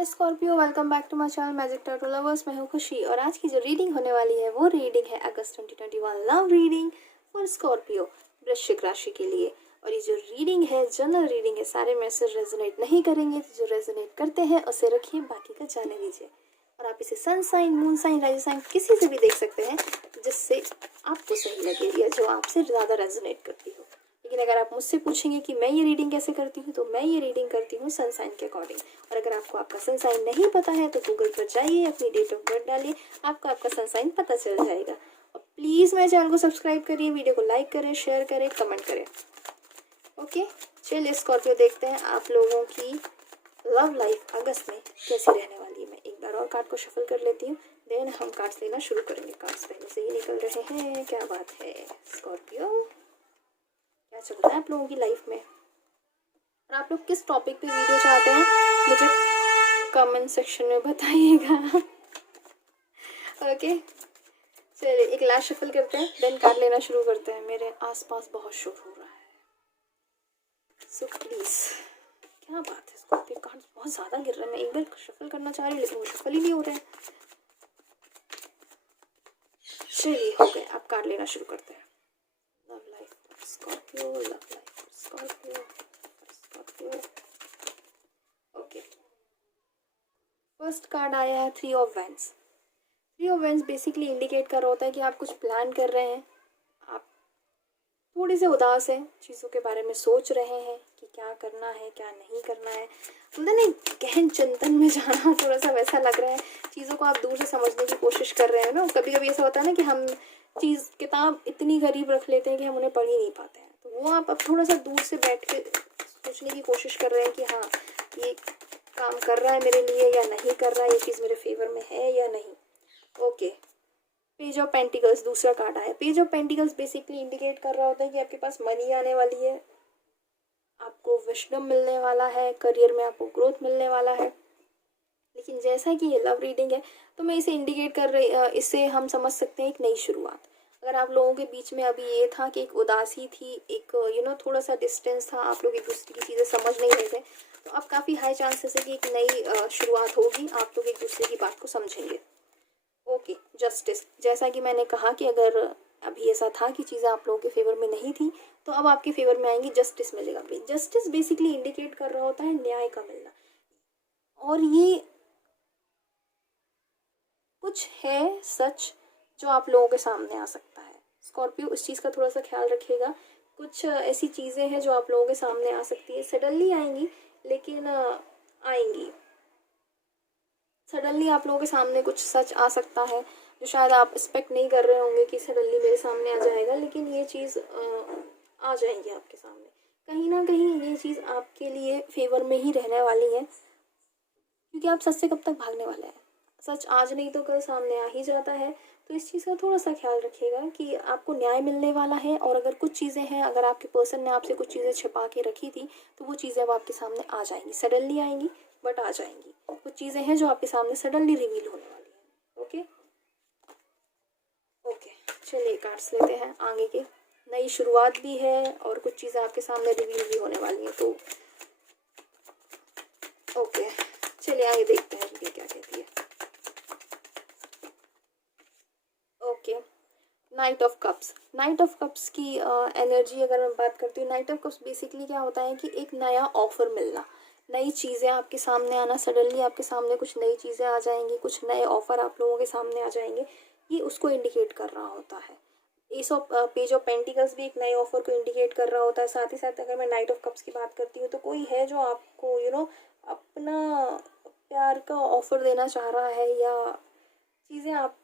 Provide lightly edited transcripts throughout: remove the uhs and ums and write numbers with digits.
Hi Scorpio, welcome back to my channel magic tarot lovers. मैं हूँ खुशी और आज की जो रीडिंग होने वाली है वो रीडिंग है अगस्त 2021 लव रीडिंग फॉर स्कॉर्पियो वृश्चिक राशि के लिए। और ये जो रीडिंग है जनरल रीडिंग है, सारे मैसेज रेजोनेट नहीं करेंगे, तो जो रेजोनेट करते हैं उसे रखिए, बाकी का जाने दीजिए। और आप इसे sun sign, moon sign, rise sign किसी से भी देख सकते हैं जिससे आपको सही लगे या जो आपसे ज़्यादा रेजोनेट करती हो। लेकिन अगर आप मुझसे पूछेंगे कि मैं ये रीडिंग कैसे करती हूँ, तो मैं ये रीडिंग करती हूँ सन साइन के अकॉर्डिंग। और अगर आपको आपका सन साइन नहीं पता है तो गूगल पर जाइए, अपनी डेट ऑफ बर्थ डालिए, आपको आपका सन साइन पता चल जाएगा। और प्लीज़ मेरे चैनल को सब्सक्राइब करिए, वीडियो को लाइक करें, शेयर करें, कमेंट करें। ओके, चलिए स्कॉर्पियो देखते हैं आप लोगों की लव लाइफ अगस्त में कैसी रहने वाली है। मैं एक बार और कार्ड को शफल कर लेती हूँ, देन हम कार्ड्स लेना शुरू करेंगे। कार्ड्स पहले से ही निकल रहे हैं, क्या बात है स्कॉर्पियो, क्या चल रहा है आप लोगों की लाइफ में और आप लोग किस टॉपिक पे वीडियो चाहते हैं मुझे कमेंट सेक्शन में बताइएगा। ओके, चलिए एक लास्ट शफल करते हैं, देन कार्ड लेना शुरू करते हैं। मेरे आसपास बहुत शोर हो रहा है, सो प्लीज। क्या बात है स्कॉर्पियो, कार्ड बहुत ज़्यादा गिर रहा है। मैं एक बार शफल करना चाह रही हूँ लेकिन वो शफल ही नहीं हो रहे हैं। चलिए हो गए, आप कार्ड लेना शुरू करते हैं। Love life Scorpio, love life Scorpio, Scorpio. Okay, first card आया है three of wands. Three of wands basically indicate कर रहा होता है कि आप कुछ प्लान कर रहे हैं, आप थोड़े से उदास हैं, चीज़ों के बारे में सोच रहे हैं कि क्या करना है क्या नहीं करना है। मतलब नहीं, गहन चिंतन में जाना थोड़ा सा वैसा लग रहा है। चीज़ों को आप दूर से समझने की कोशिश कर रहे हैं ना। कभी कभी ऐसा होता है ना कि हम किताब इतनी करीब रख लेते हैं कि हम उन्हें पढ़ ही नहीं पाते हैं, तो वो आप अब थोड़ा सा दूर से बैठ के सोचने की कोशिश कर रहे हैं कि हाँ ये काम कर रहा है मेरे लिए या नहीं कर रहा है, ये चीज़ मेरे फेवर में है या नहीं। ओके, पेज ऑफ पेंटिकल्स दूसरा कार्ड आया। Page of pentacles basically indicate कर रहा होता है कि आपके पास मनी आने वाली है, आपको विजडम मिलने वाला है, करियर में आपको ग्रोथ मिलने वाला है। लेकिन जैसा कि ये लव रीडिंग है तो मैं इसे इंडिकेट कर रही, इससे हम समझ सकते हैं एक नई शुरुआत। अगर आप लोगों के बीच में अभी ये था कि एक उदासी थी, एक थोड़ा सा डिस्टेंस था, आप लोग एक दूसरे की चीज़ें समझ नहीं रहे थे, तो अब काफ़ी हाई चांसेस है कि एक नई शुरुआत होगी, आप लोग एक दूसरे की बात को समझेंगे। ओके, जस्टिस, जैसा कि मैंने कहा कि अगर अभी ऐसा था कि चीज़ें आप लोगों के फेवर में नहीं थी तो अब आपके फेवर में आएंगी, जस्टिस मिलेगा। जस्टिस बेसिकली इंडिकेट कर रहा होता है न्याय का मिलना, और ये कुछ है सच जो आप लोगों के सामने आ सकता है। स्कॉर्पियो इस चीज़ का थोड़ा सा ख्याल रखिएगा। कुछ ऐसी चीज़ें हैं जो आप लोगों के सामने आ सकती है, सडनली आएंगी लेकिन आएंगी। सडनली आप लोगों के सामने कुछ सच आ सकता है जो शायद आप एक्सपेक्ट नहीं कर रहे होंगे कि सडनली मेरे सामने आ जाएगा, लेकिन ये चीज़ आ जाएगी आपके सामने। कहीं ना कहीं ये चीज़ आपके लिए फेवर में ही रहने वाली है, क्योंकि आप सच से कब तक भागने वाले हैं। सच आज नहीं तो कल सामने आ ही जाता है। तो इस चीज़ का थोड़ा सा ख्याल रखिएगा कि आपको न्याय मिलने वाला है। और अगर कुछ चीज़ें हैं, अगर आपके पर्सन ने आपसे कुछ चीज़ें छिपा के रखी थी तो वो चीज़ें अब आपके सामने आ जाएंगी। सडनली आएंगी बट आ जाएंगी। कुछ चीज़ें हैं जो आपके सामने सडनली रिवील होने वाली हैं। ओके ओके, चलिए कार्ड्स लेते हैं। आगे की नई शुरुआत भी है और कुछ चीज़ें आपके सामने रिवील भी होने वाली हैं। तो ओके, चलिए आगे देखते हैं ये क्या कहती है। Okay, night of cups. Night of cups की एनर्जी अगर मैं बात करती हूँ, नाइट ऑफ कप्स बेसिकली क्या होता है कि एक नया ऑफर मिलना, नई चीज़ें आपके सामने आना। सडनली आपके सामने कुछ नई चीज़ें आ जाएंगी, कुछ नए ऑफर आप लोगों के सामने आ जाएंगे, ये उसको इंडिकेट कर रहा होता है। S of page of pentacles भी एक नए ऑफर को इंडिकेट कर रहा होता है। साथ ही साथ अगर मैं नाइट ऑफ कप्स की बात करती हूँ तो कोई है जो आपको अपना प्यार का ऑफर देना चाह रहा है, या चीज़ें आप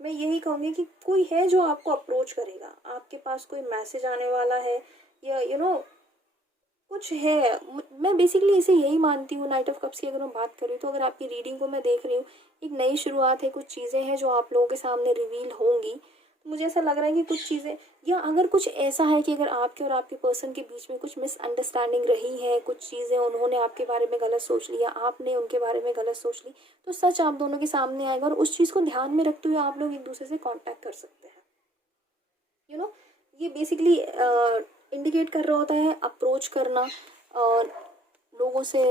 मैं यही कहूँगी कि कोई है जो आपको अप्रोच करेगा, आपके पास कोई मैसेज आने वाला है, या कुछ है। मैं बेसिकली इसे यही मानती हूँ नाइट ऑफ कप्स की अगर मैं बात करूँ तो। अगर आपकी रीडिंग को मैं देख रही हूँ, एक नई शुरुआत है, कुछ चीज़ें हैं जो आप लोगों के सामने रिवील होंगी। तो मुझे ऐसा लग रहा है कि कुछ चीज़ें, या अगर कुछ ऐसा है कि अगर आपके और आपके पर्सन के बीच में कुछ मिसअंडरस्टैंडिंग रही है, कुछ चीज़ें उन्होंने आपके बारे में गलत सोच लिया, आपने उनके बारे में गलत सोच ली, तो सच आप दोनों के सामने आएगा और उस चीज़ को ध्यान में रखते हुए आप लोग एक दूसरे से कॉन्टैक्ट कर सकते हैं। ये बेसिकली इंडिकेट कर रहा होता है अप्रोच करना और लोगों से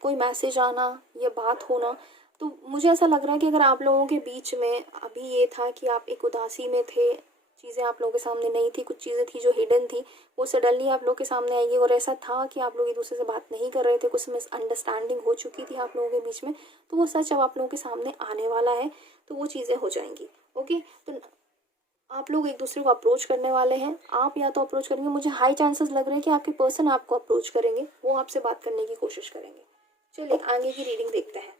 कोई मैसेज आना या बात होना। तो मुझे ऐसा लग रहा है कि अगर आप लोगों के बीच में अभी ये था कि आप एक उदासी में थे, चीज़ें आप लोगों के सामने नहीं थी, कुछ चीज़ें थी जो हिडन थी, वो सडनली आप लोग के सामने आएगी। और ऐसा था कि आप लोग एक दूसरे से बात नहीं कर रहे थे, कुछ मिसअंडरस्टैंडिंग हो चुकी थी आप लोगों के बीच में, तो वो सच अब आप लोगों के सामने आने वाला है। तो वो चीज़ें हो जाएंगी। ओके, तो आप लोग एक दूसरे को अप्रोच करने वाले हैं। आप या तो अप्रोच करेंगे, मुझे हाई चांसेस लग रहे हैं कि आपके पर्सन आपको अप्रोच करेंगे, वो आपसे बात करने की कोशिश करेंगे। चलिए आगे की रीडिंग देखते हैं।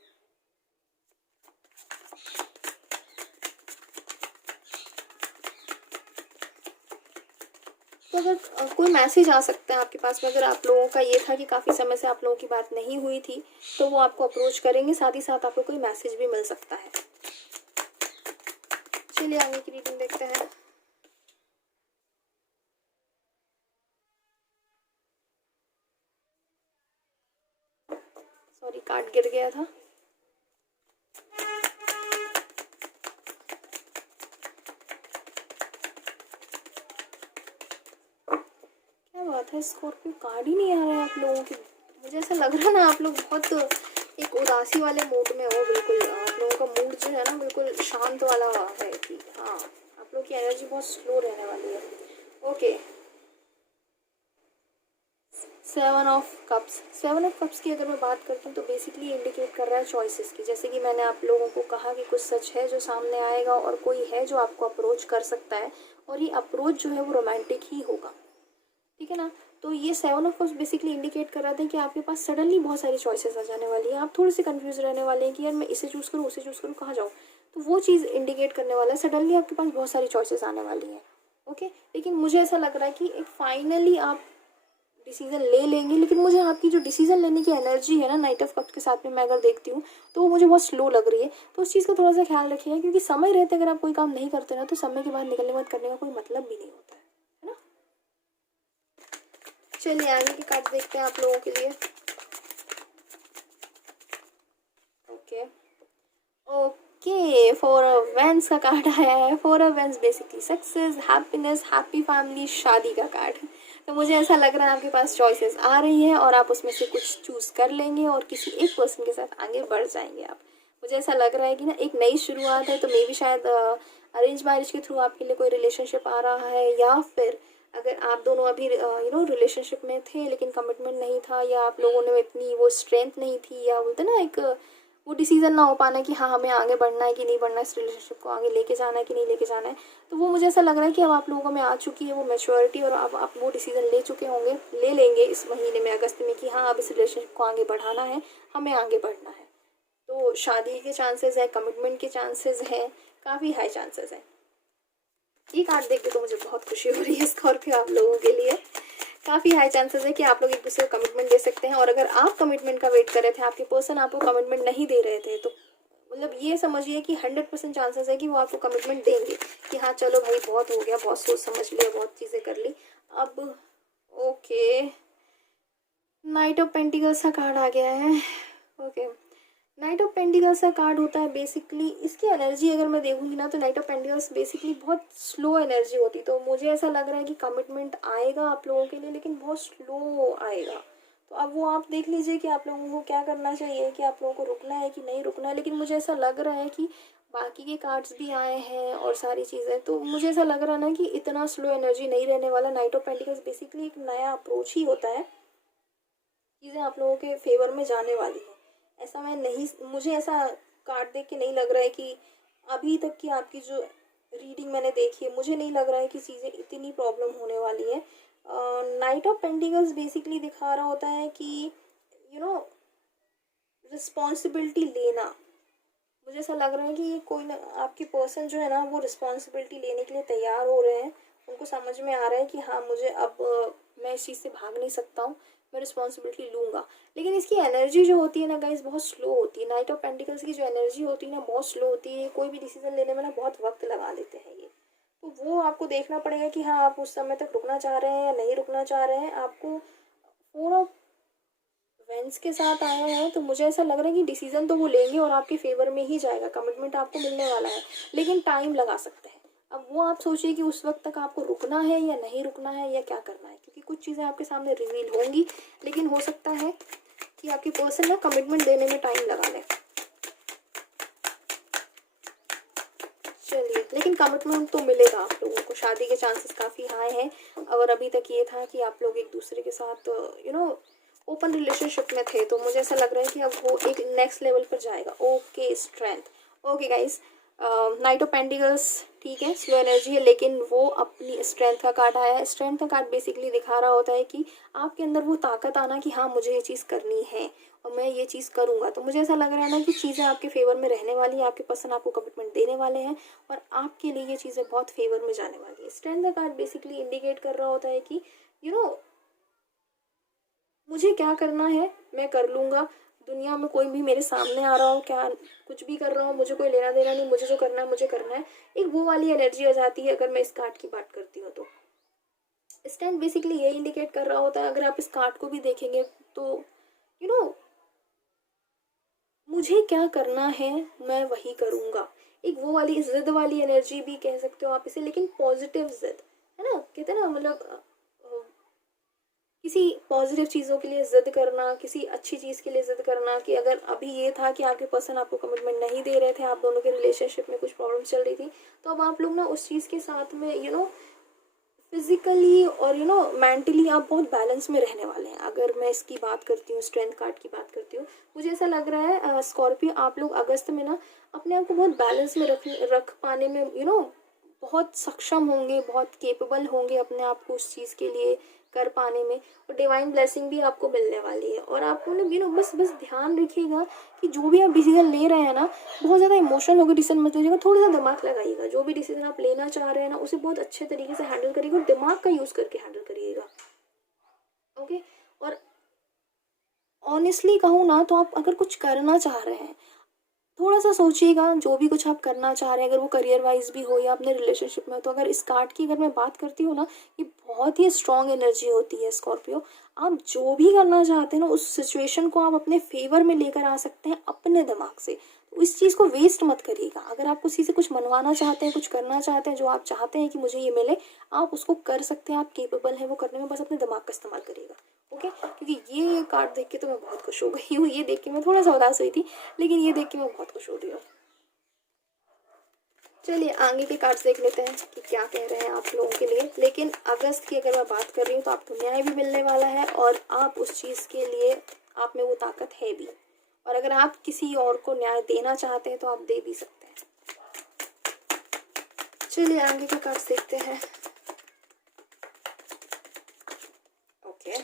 तो अगर कोई मैसेज आ सकता है आपके पास में, अगर आप लोगों का ये था कि काफ़ी समय से आप लोगों की बात नहीं हुई थी, तो वो आपको अप्रोच करेंगे, साथ ही साथ आपको कोई मैसेज भी मिल सकता है। चलिए आगे की रीडिंग देखते हैं। सॉरी, कार्ड गिर गया था। क्या बात है, स्कॉर्पियो कार्ड ही नहीं आ रहा है आप लोगों की। मुझे ऐसा लग रहा है ना आप लोग बहुत एक उदासी वाले मूड में हो। बिल्कुल आप लोगों का मूड जो है ना बिल्कुल शांत वाला है कि हाँ, आप लोग की एनर्जी बहुत स्लो रहने वाली है। ओके, 7 ऑफ कप्स की अगर मैं बात करती हूँ तो बेसिकली इंडिकेट कर रहा है चॉइसेस की। जैसे कि मैंने आप लोगों को कहा कि कुछ सच है जो सामने आएगा और कोई है जो आपको अप्रोच कर सकता है, और ये अप्रोच जो है वो रोमांटिक ही होगा। ठीक है ना। तो ये 7 ऑफ कप्स बेसिकली इंडिकेट कर रहा था कि आपके पास सडनली बहुत सारी चॉइसेस आ जाने वाली है। आप थोड़े से कंफ्यूज रहने वाले हैं कि यार मैं इसे चूज़ करूँ, उसे चूज़ करूँ, कहाँ जाऊँ। तो वो चीज़ इंडिकेट करने वाला है, सडनली आपके पास बहुत सारी चॉइसेस आने वाली हैं। ओके, लेकिन मुझे ऐसा लग रहा है कि एक फाइनली आप डिसीजन ले लेंगे। लेकिन मुझे आपकी जो डिसीजन लेने की एनर्जी है ना नाइट ऑफ कप्स के साथ में मैं अगर देखती हूँ तो वो मुझे बहुत स्लो लग रही है। तो उस चीज़ का थोड़ा सा ख्याल रखिएगा, क्योंकि समय रहते अगर आप कोई काम नहीं करते ना तो समय के बाद निकलने बाद करने का कोई मतलब भी नहीं होता है ना। चलिए आगे की कार्ड देखते हैं आप लोगों के लिए। ओके ओके, 4 ऑफ वैंड्स का कार्ड आया है। 4 of wands basically success, happiness, happy family, शादी का कार्ड। तो मुझे ऐसा लग रहा है आपके पास चॉइसेस आ रही हैं और आप उसमें से कुछ चूज़ कर लेंगे और किसी एक पर्सन के साथ आगे बढ़ जाएंगे आप। मुझे ऐसा लग रहा है कि ना एक नई शुरुआत है। तो मे भी शायद अरेंज मैरिज के थ्रू आपके लिए कोई रिलेशनशिप आ रहा है, या फिर अगर आप दोनों अभी रिलेशनशिप में थे लेकिन कमिटमेंट नहीं था, या आप लोगों ने इतनी वो स्ट्रेंथ नहीं थी, या बोलते ना एक वो डिसीजन ना हो पाना कि हाँ हमें आगे बढ़ना है कि नहीं बढ़ना है, इस रिलेशनशिप को आगे लेके जाना है कि नहीं लेके जाना है। तो वो मुझे ऐसा लग रहा है कि अब आप लोगों में आ चुकी है वो मैच्योरिटी, और अब आप वो डिसीजन ले चुके होंगे, ले लेंगे इस महीने में, अगस्त में, कि हाँ अब इस रिलेशनशिप को आगे बढ़ाना है, हमें आगे बढ़ना है। तो शादी के चांसेस है, कमिटमेंट के चांसेस हैं, काफ़ी हाई चांसेस हैं। ये कार्ड देख के तो मुझे बहुत खुशी हो रही है स्कॉर्पियो आप लोगों के लिए। काफ़ी हाई चांसेस है कि आप लोग एक दूसरे को कमिटमेंट दे सकते हैं। और अगर आप कमिटमेंट का वेट कर रहे थे, आपके पर्सन आपको कमिटमेंट नहीं दे रहे थे, तो मतलब ये समझिए कि 100% चांसेस है कि वो आपको कमिटमेंट देंगे कि हाँ चलो भाई बहुत हो गया, बहुत सोच समझ लिया, बहुत चीज़ें कर ली अब। ओके, नाइट ऑफ पेंटिकल्स का कार्ड आ गया है। ओके, नाइट ऑफ पेंटिकल्स का कार्ड होता है बेसिकली, इसकी एनर्जी अगर मैं देखूंगी ना तो नाइट ऑफ पेंटिकल्स बेसिकली बहुत स्लो एनर्जी होती। तो मुझे ऐसा लग रहा है कि कमिटमेंट आएगा आप लोगों के लिए, लेकिन बहुत स्लो आएगा। तो अब वो आप देख लीजिए कि आप लोगों को क्या करना चाहिए, कि आप लोगों को रुकना है कि नहीं रुकना है। लेकिन मुझे ऐसा लग रहा है कि बाकी के कार्ड्स भी आए हैं और सारी चीज़ें, तो मुझे ऐसा लग रहा है ना कि इतना स्लो एनर्जी नहीं रहने वाला। नाइट ऑफ पेंटिकल्स बेसिकली एक नया अप्रोच ही होता है, चीज़ें आप लोगों के फेवर में जाने वाली हैं। ऐसा मैं नहीं, मुझे ऐसा कार्ड देख के नहीं लग रहा है कि अभी तक की आपकी जो रीडिंग मैंने देखी है, मुझे नहीं लग रहा है कि चीज़ें इतनी प्रॉब्लम होने वाली है। नाइट ऑफ पेंटिकल्स बेसिकली दिखा रहा होता है कि रिस्पॉन्सिबिलिटी लेना। मुझे ऐसा लग रहा है कि ये कोई ना, आपके पर्सन जो है ना वो रिस्पॉन्सिबिलिटी लेने के लिए तैयार हो रहे हैं। उनको समझ में आ रहा है कि हाँ मुझे अब मैं इस चीज़ से भाग नहीं सकता हूँ, मैं रिस्पॉन्सिबिलिटी लूँगा। लेकिन इसकी एनर्जी जो होती है ना गाइस बहुत स्लो होती है। नाइट ऑफ पेंटिकल्स की जो एनर्जी होती है ना बहुत स्लो होती है। कोई भी डिसीजन लेने में ना बहुत वक्त लगा लेते हैं ये। तो वो आपको देखना पड़ेगा कि हाँ आप उस समय तक रुकना चाह रहे हैं या नहीं रुकना चाह रहे हैं। आपको 4 ऑफ वैंड्स के साथ आया है, तो मुझे ऐसा लग रहा है कि डिसीजन तो वो लेंगे और आपके फेवर में ही जाएगा, कमिटमेंट आपको मिलने वाला है, लेकिन टाइम लगा सकते हैं। अब वो आप सोचिए कि उस वक्त तक आपको रुकना है या नहीं रुकना है या क्या करना है, क्योंकि कुछ चीज़ें आपके सामने रिवील होंगी, लेकिन हो सकता है कि आपकी पर्सन ना कमिटमेंट देने में टाइम लगा ले। चलिए, लेकिन कमिटमेंट तो मिलेगा आप लोगों को, शादी के चांसेस काफ़ी हाई हैं। अगर अभी तक ये था कि आप लोग एक दूसरे के साथ ओपन रिलेशनशिप में थे, तो मुझे ऐसा लग रहा है कि अब वो एक नेक्स्ट लेवल पर जाएगा। Okay, strength. Okay guys, night of pentacles ठीक है, स्लो एनर्जी है, लेकिन वो अपनी स्ट्रेंथ का कार्ड आया है। स्ट्रेंथ का कार्ड बेसिकली दिखा रहा होता है कि आपके अंदर वो ताकत आना कि हाँ मुझे ये चीज़ करनी है और मैं ये चीज़ करूँगा। तो मुझे ऐसा लग रहा है ना कि चीज़ें आपके फेवर में रहने वाली हैं, आपके पर्सन आपको कमिटमेंट देने वाले हैं और आपके लिए ये चीज़ें बहुत फेवर में जाने वाली है। स्ट्रेंथ का कार्ड बेसिकली इंडिकेट कर रहा होता है कि मुझे क्या करना है मैं कर लूँगा, दुनिया में कोई भी मेरे सामने आ रहा हो, क्या कुछ भी कर रहा हूँ, मुझे कोई लेना देना नहीं, मुझे जो करना है मुझे करना है। एक वो वाली एनर्जी आ जाती है अगर मैं इस कार्ड की बात करती हूँ तो। स्टैंड बेसिकली ये इंडिकेट कर रहा होता है, अगर आप इस कार्ड को भी देखेंगे तो मुझे क्या करना है मैं वही करूँगा। एक वो वाली जिद वाली एनर्जी भी कह सकते हो आप इसे, लेकिन पॉजिटिव जिद है ना, कहते हैं ना, मतलब किसी पॉजिटिव चीज़ों के लिए ज़िद करना, किसी अच्छी चीज़ के लिए ज़िद करना। कि अगर अभी ये था कि आपके पर्सन आपको कमिटमेंट नहीं दे रहे थे, आप दोनों के रिलेशनशिप में कुछ प्रॉब्लम चल रही थी, तो अब आप लोग ना उस चीज़ के साथ में फिजिकली और मेंटली आप बहुत बैलेंस में रहने वाले हैं। अगर मैं इसकी बात करती हूँ, स्ट्रेंथ कार्ड की बात करती हूँ, मुझे ऐसा लग रहा है स्कॉर्पियो आप लोग अगस्त में ना अपने आप को बहुत बैलेंस में रख पाने में बहुत सक्षम होंगे, बहुत केपेबल होंगे अपने आप को उस चीज़ के लिए कर पाने में। और डिवाइन ब्लेसिंग भी आपको मिलने वाली है। और आपको ना बस ध्यान रखिएगा कि जो भी आप डिसीजन ले रहे हैं ना, बहुत ज़्यादा इमोशनल होकर डिसीजन मत लीजिएगा, थोड़ा सा दिमाग लगाइएगा। जो भी डिसीजन आप लेना चाह रहे हैं ना, उसे बहुत अच्छे तरीके से हैंडल करिएगा और दिमाग का यूज़ करके हैंडल करिएगा। ओके, और ऑनेस्टली कहूँ ना तो आप अगर कुछ करना चाह रहे हैं, थोड़ा सा सोचिएगा जो भी कुछ आप करना चाह रहे हैं, अगर वो करियर वाइज भी हो या अपने रिलेशनशिप में हो। तो अगर इस कार्ड की अगर मैं बात करती हूँ ना, ये बहुत ही स्ट्रॉन्ग एनर्जी होती है स्कॉर्पियो। आप जो भी करना चाहते हैं ना, उस सिचुएशन को आप अपने फेवर में लेकर आ सकते हैं अपने दिमाग से। तो इस चीज़ को वेस्ट मत करिएगा। अगर आप किसी से कुछ मनवाना चाहते हैं, कुछ करना चाहते हैं, जो आप चाहते हैं कि मुझे ये मिले, आप उसको कर सकते हैं, आप केपेबल हैं वो करने में, बस अपने दिमाग का इस्तेमाल करिएगा। ओके, क्योंकि ये कार्ड देख के तो मैं बहुत खुश हो गई हूँ। ये देख के मैं थोड़ा सा उदास हुई थी, लेकिन ये देख के मैं बहुत खुश हो रही हूँ। चलिए आगे के कार्ड्स देख लेते हैं कि क्या कह रहे हैं आप लोगों के लिए। लेकिन अगस्त की अगर मैं बात कर रही हूँ तो आपको न्याय भी मिलने वाला है और आप उस चीज़ के लिए आप में वो ताकत है भी। और अगर आप किसी और को न्याय देना चाहते हैं तो आप दे भी सकते हैं। चलिए आगे के कार्ड्स देखते हैं। ओके,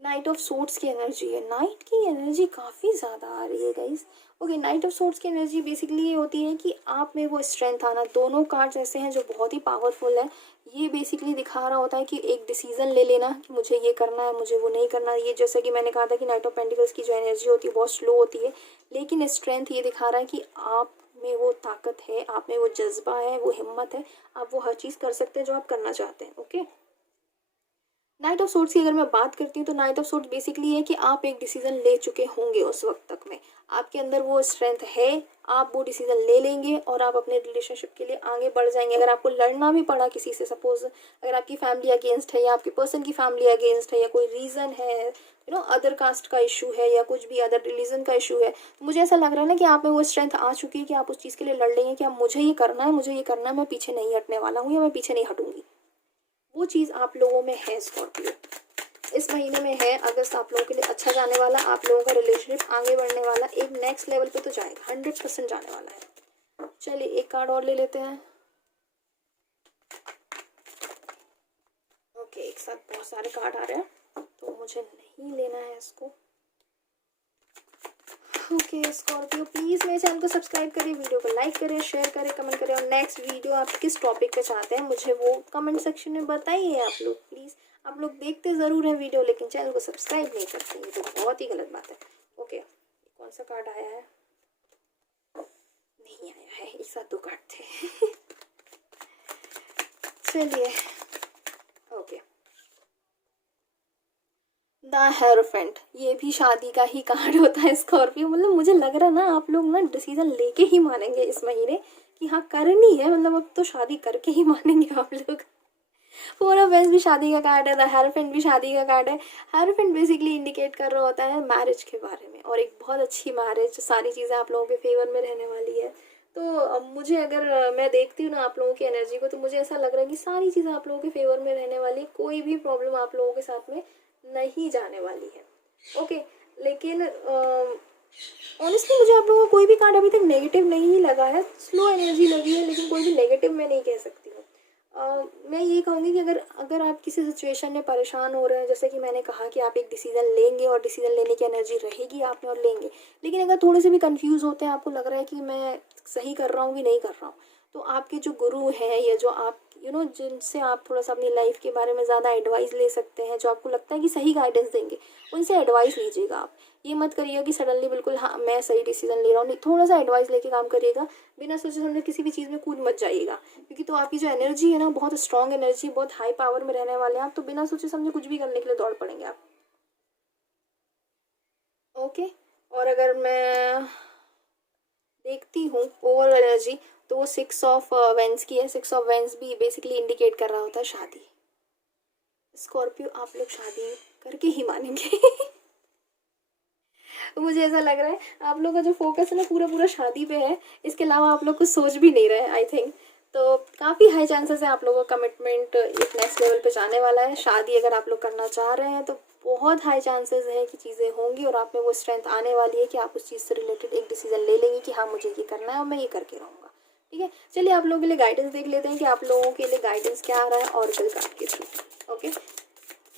नाइट ऑफ सोर्ड्स की एनर्जी है। नाइट की एनर्जी काफ़ी ज़्यादा आ रही है guys. Okay, night of swords की एनर्जी बेसिकली ये होती है कि आप में वो स्ट्रेंथ आना। दोनों कार्ड्स ऐसे हैं जो बहुत ही पावरफुल है। ये बेसिकली दिखा रहा होता है कि एक डिसीजन ले लेना कि मुझे ये करना है, मुझे वो नहीं करना। ये जैसे कि मैंने कहा था कि नाइट ऑफ पेंटिकल्स की जो एनर्जी होती है बहुत स्लो होती है, लेकिन स्ट्रेंथ ये दिखा रहा है कि आप में वो ताकत है, आप में वो जज्बा है, वो हिम्मत है, आप वो हर चीज़ कर सकते हैं जो आप करना चाहते हैं। ओके, नाइट ऑफ सोर्ड्स की अगर मैं बात करती हूँ तो नाइट ऑफ सोर्ड्स बेसिकली है कि आप एक डिसीजन ले चुके होंगे उस वक्त तक में, आपके अंदर वो स्ट्रेंथ है, आप वो डिसीजन ले लेंगे और आप अपने रिलेशनशिप के लिए आगे बढ़ जाएंगे। अगर आपको लड़ना भी पड़ा किसी से, सपोज अगर आपकी फैमिली अगेंस्ट है या आपके पर्सन की फैमिली अगेंस्ट है या कोई रीज़न है, अदर कास्ट का इशू है या कुछ भी अदर रिलीजन का इशू है, तो मुझे ऐसा लग रहा है ना कि आप में वो स्ट्रेंथ आ चुकी है कि आप उस चीज़ के लिए लड़ लेंगे कि अब मुझे ये करना है, मुझे ये करना है, मैं पीछे नहीं हटने वाला हूँ या मैं पीछे नहीं हटूंगी। वो चीज़ आप लोगों में है स्कॉर्पियो। इस महीने में है अगस्त आप लोगों के लिए अच्छा जाने वाला। आप लोगों का रिलेशनशिप आगे बढ़ने वाला, एक नेक्स्ट लेवल पे तो जाएगा, 100% जाने वाला है। चलिए एक कार्ड और ले लेते हैं। ओके, एक साथ बहुत सारे कार्ड आ रहे हैं तो मुझे नहीं लेना है इसको। ओके स्कॉर्पियो, प्लीज़ मेरे चैनल को सब्सक्राइब करें, वीडियो को लाइक करें, शेयर करें, कमेंट करें। और नेक्स्ट वीडियो आप किस टॉपिक पे चाहते हैं मुझे वो कमेंट सेक्शन में बताइए आप लोग प्लीज़। आप लोग देखते ज़रूर हैं वीडियो, लेकिन चैनल को सब्सक्राइब नहीं करते, ये तो बहुत ही गलत बात है। ओके, कौन सा कार्ड आया है? नहीं आया है, एक साथ दो कार्ड थे। चलिए ओके, द हेरोफेंट, ये भी शादी का ही कार्ड होता है स्कॉर्पियो। मतलब मुझे लग रहा है ना आप लोग ना डिसीजन लेके ही मानेंगे इस महीने कि हाँ करनी है, मतलब अब तो शादी करके ही मानेंगे आप लोग। फोर ऑफ वेंस भी शादी का कार्ड है, द हेरोफेंट भी शादी का कार्ड है। हेरोफेंट बेसिकली इंडिकेट कर रहा होता है मैरिज के बारे में, और एक बहुत अच्छी मैरिज, सारी चीज़ें आप लोगों के फेवर में रहने वाली है। तो अब मुझे अगर मैं देखती हूँ ना आप लोगों की एनर्जी को, तो मुझे ऐसा लग रहा है कि सारी चीज़ें आप लोगों के फेवर में रहने वाली है, कोई भी प्रॉब्लम आप लोगों के साथ में नहीं जाने वाली है। ओके, लेकिन ऑनेस्टली मुझे आप लोगों का कोई भी कार्ड अभी तक नेगेटिव नहीं लगा है, स्लो एनर्जी लगी है, लेकिन कोई भी नेगेटिव मैं नहीं कह सकती हूँ। मैं ये कहूँगी कि अगर अगर आप किसी सिचुएशन में परेशान हो रहे हैं, जैसे कि मैंने कहा कि आप एक डिसीज़न लेंगे और डिसीज़न लेने की एनर्जी रहेगी आप में और लेंगे, लेकिन अगर थोड़े से भी कंफ्यूज होते हैं, आपको लग रहा है कि मैं सही कर रहा हूँ कि नहीं कर रहा हूँ, तो आपके जो गुरु हैं या जो आप जिनसे आप थोड़ा सा अपनी लाइफ के बारे में ज़्यादा एडवाइस ले सकते हैं, जो आपको लगता है कि सही गाइडेंस देंगे, उनसे एडवाइस लीजिएगा आप। ये मत करिएगा कि सडनली बिल्कुल हाँ मैं सही डिसीजन ले रहा हूँ, नहीं, थोड़ा सा एडवाइस लेके काम करिएगा। बिना सोचे समझे किसी भी चीज़ में कूद मत जाइएगा, क्योंकि तो आपकी जो एनर्जी है ना, बहुत स्ट्रॉन्ग एनर्जी, बहुत हाई पावर में रहने वाले हैं आप, तो बिना सोचे समझे कुछ भी करने के लिए दौड़ पड़ेंगे आप। ओके, और अगर मैं देखती हूँ ओवरऑल एनर्जी, तो वो 6 ऑफ वेंस की है। 6 ऑफ वेंस भी बेसिकली इंडिकेट कर रहा होता है शादी। स्कॉर्पियो, आप लोग शादी करके ही मानेंगे। मुझे ऐसा लग रहा है आप लोग का जो फोकस है ना पूरा पूरा शादी पे है, इसके अलावा आप लोग कुछ सोच भी नहीं रहे आई थिंक। तो काफ़ी हाई चांसेस है आप लोगों का कमिटमेंट एक नेक्स्ट लेवल पे जाने वाला है। शादी अगर आप लोग करना चाह रहे हैं तो बहुत हाई चांसेस है कि चीज़ें होंगी, और आप में वो स्ट्रेंथ आने वाली है कि आप उस चीज़ से रिलेटेड एक डिसीजन ले लेंगे कि हाँ मुझे ये करना है और मैं ये करके रहूँगा। ठीक है, चलिए आप लोगों के लिए गाइडेंस देख लेते हैं कि आप लोगों के लिए गाइडेंस क्या आ रहा है ऑरेकल कार्ड के थ्रू। ओके,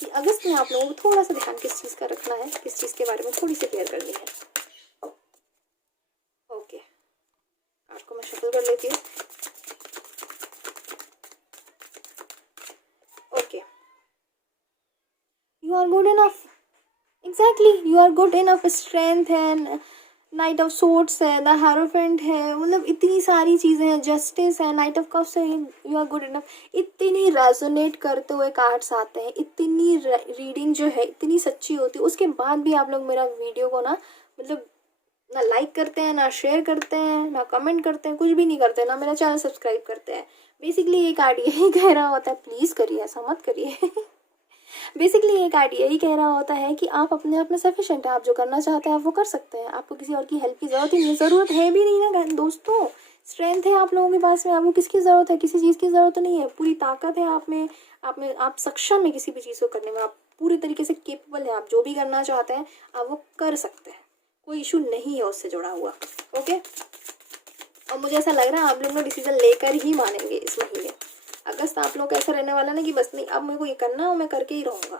कि अगस्त में आप लोगों को थोड़ा सा ध्यान किस चीज़ का रखना है, किस चीज़ के बारे में थोड़ी सी केयर करनी है। ओके, कार्ड को मैं शफल कर लेती हूँ। Okay, you are good enough, exactly you are good enough. Strength है, नाइट ऑफ सोर्ड्स है, द हेरोफेंट है, मतलब इतनी सारी चीज़ें हैं, जस्टिस है, नाइट ऑफ कप्स है, यू आर गुड इनफ। इतनी रेजोनेट करते हुए कार्ड्स आते हैं, इतनी रीडिंग जो है इतनी सच्ची होती है, उसके बाद भी आप लोग मेरा वीडियो को ना मतलब ना लाइक करते हैं, ना शेयर करते हैं, ना कमेंट करते हैं, कुछ भी नहीं करते, ना मेरा चैनल सब्सक्राइब करते हैं। बेसिकली ये कार्ड यही कह रहा होता है, प्लीज़ करिए, ऐसा मत करिए। बेसिकली ये कार्ड यही कह रहा होता है कि आप अपने आप में सफिशेंट है, आप जो करना चाहते हैं आप वो कर सकते हैं, आपको किसी और की हेल्प की ज़रूरत ही नहीं, ज़रूरत है भी नहीं ना दोस्तों। स्ट्रेंथ है आप लोगों के पास में, आपको किसकी ज़रूरत है, किसी चीज़ की ज़रूरत नहीं है, पूरी ताकत है आप सक्षम है किसी भी चीज़ को करने में, आप पूरे तरीके से केपेबल है, आप जो भी करना चाहते हैं आप वो कर सकते हैं, कोई इशू नहीं है उससे जुड़ा हुआ। ओके, और मुझे ऐसा लग रहा है आप लोग डिसीजन लेकर ही मानेंगे इस महीने। अगस्त आप लोग का ऐसा रहने वाला ना कि बस नहीं अब मेरे को ये करना है और मैं करके ही रहूँगा।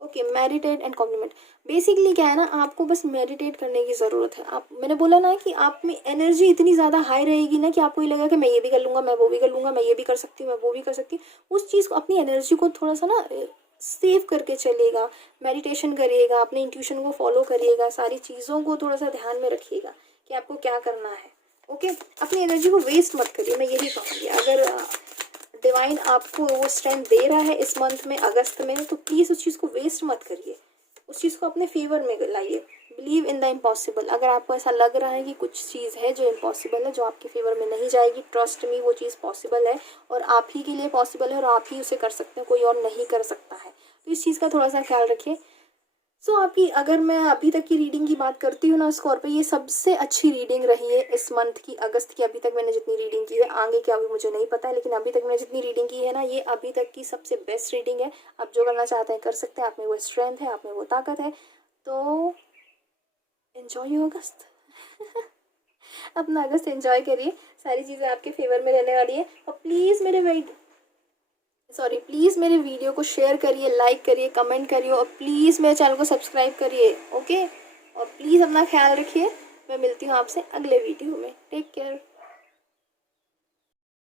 Okay, meditate and compliment. Basically क्या है ना, आपको बस मेडिटेट करने की ज़रूरत है। आप, मैंने बोला ना कि आप में एनर्जी इतनी ज़्यादा हाई रहेगी ना कि आपको ये लगेगा कि मैं ये भी कर लूँगा, मैं वो भी कर लूँगा, मैं ये भी कर सकती हूँ, मैं वो भी कर सकती हूँ। उस चीज़ को, अपनी एनर्जी को थोड़ा सा ना सेव करके चलिएगा, मेडिटेशन करिएगा, अपने इंट्यूशन को फॉलो करिएगा, सारी चीज़ों को थोड़ा सा ध्यान में रखिएगा कि आपको क्या करना है। ओके, अपनी एनर्जी को वेस्ट मत करिए, मैं यही कहूँगी। अगर डिवाइन आपको वो स्ट्रेंथ दे रहा है इस मंथ में, अगस्त में, तो प्लीज़ उस चीज़ को वेस्ट मत करिए, उस चीज़ को अपने फेवर में लाइए। Believe in the impossible. अगर आपको ऐसा लग रहा है कि कुछ चीज़ है जो इम्पॉसिबल है, जो आपके फेवर में नहीं जाएगी, ट्रस्ट मी वो चीज़ पॉसिबल है, और आप ही के लिए पॉसिबल है, और आप ही उसे कर सकते हैं, कोई और नहीं कर सकता है। तो इस चीज़ का थोड़ा सा ख्याल रखिए। सो आपकी, अगर मैं अभी तक की रीडिंग की बात करती हूँ ना स्कॉर्पियो, ये सबसे अच्छी रीडिंग रही है इस मंथ की, अगस्त की। अभी तक मैंने जितनी रीडिंग की है, आगे क्या अभी मुझे नहीं पता है, लेकिन अभी तक मैंने जितनी रीडिंग की है ना, ये अभी तक की सबसे बेस्ट रीडिंग है। आप जो करना चाहते हैं कर सकते हैं, आप में वो स्ट्रेंथ है, आप में वो ताकत है। तो एन्जॉय योर अगस्त। अपना अगस्त एंजॉय करिए, सारी चीज़ें आपके फेवर में रहने वाली है। और प्लीज़ मेरे वीडियो को शेयर करिए, लाइक करिए, कमेंट करिए, और प्लीज़ मेरे चैनल को सब्सक्राइब करिए। ओके, और प्लीज़ अपना ख्याल रखिए। मैं मिलती हूँ आपसे अगले वीडियो में। Take care.